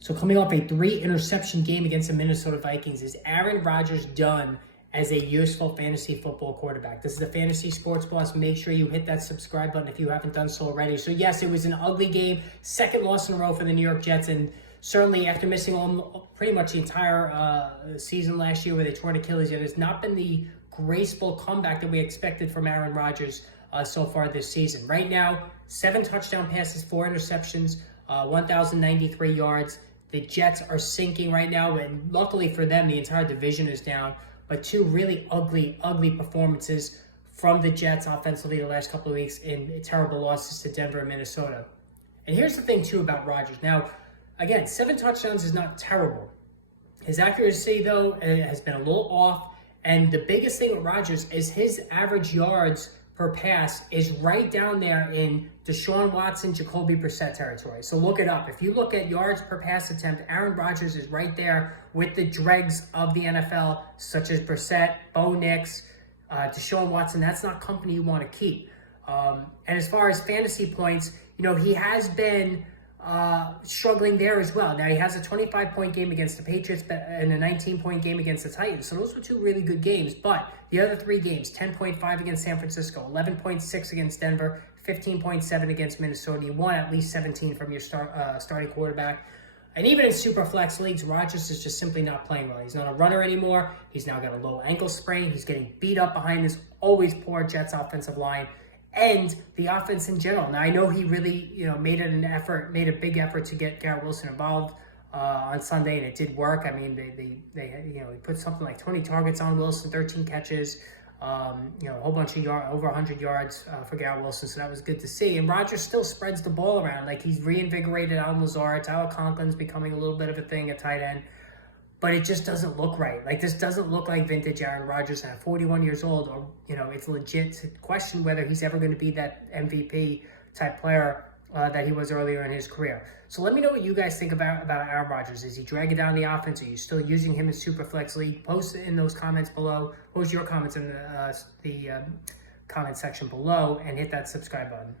So coming off a 3-interception game against the Minnesota Vikings, is Aaron Rodgers done as a useful fantasy football quarterback? This is the Fantasy Sports Boss. Make sure you hit that subscribe button if you haven't done so already. So yes, it was an ugly game, second loss in a row for the New York Jets, and certainly after missing pretty much the entire season last year where they tore an Achilles, it has not been the graceful comeback that we expected from Aaron Rodgers so far this season. Right now, 7 touchdown passes, 4 interceptions, 1,093 yards. The Jets are sinking right now, and luckily for them, the entire division is down. But 2 really ugly performances from the Jets offensively the last couple of weeks in terrible losses to Denver and Minnesota. And here's the thing, too, about Rodgers. Now, again, 7 touchdowns is not terrible. His accuracy, though, has been a little off. And the biggest thing with Rodgers is his average yards per pass is right down there in Deshaun Watson, Jacoby Brissett territory. So look it up. If you look at yards per pass attempt, Aaron Rodgers is right there with the dregs of the NFL, such as Brissett, Bo Nix, Deshaun Watson. That's not company you want to keep. And as far as fantasy points, he has been struggling there as well. Now, he has a 25-point game against the Patriots and a 19-point game against the Titans. So those were 2 really good games. But the other 3 games, 10.5 against San Francisco, 11.6 against Denver, 15.7 against Minnesota. You want at least 17 from your starting quarterback. And even in super flex leagues, Rodgers is just simply not playing well. He's not a runner anymore. He's now got a low ankle sprain. He's getting beat up behind this always poor Jets offensive line and the offense in general. Now, I know he really, made a big effort to get Garrett Wilson involved on Sunday, and it did work. I mean, they put something like 20 targets on Wilson, 13 catches, a whole bunch of over 100 yards for Garrett Wilson, so that was good to see. And Rodgers still spreads the ball around. Like, he's reinvigorated Allen Lazard. Tyler Conklin's becoming a little bit of a thing at tight end. But it just doesn't look right. Like, this doesn't look like vintage Aaron Rodgers at 41 years old. Or, it's legit to question whether he's ever going to be that MVP type player that he was earlier in his career. So let me know what you guys think about Aaron Rodgers. Is he dragging down the offense? Are you still using him in Superflex League? Post it in those comments below. Post your comments in the comment section below and hit that subscribe button.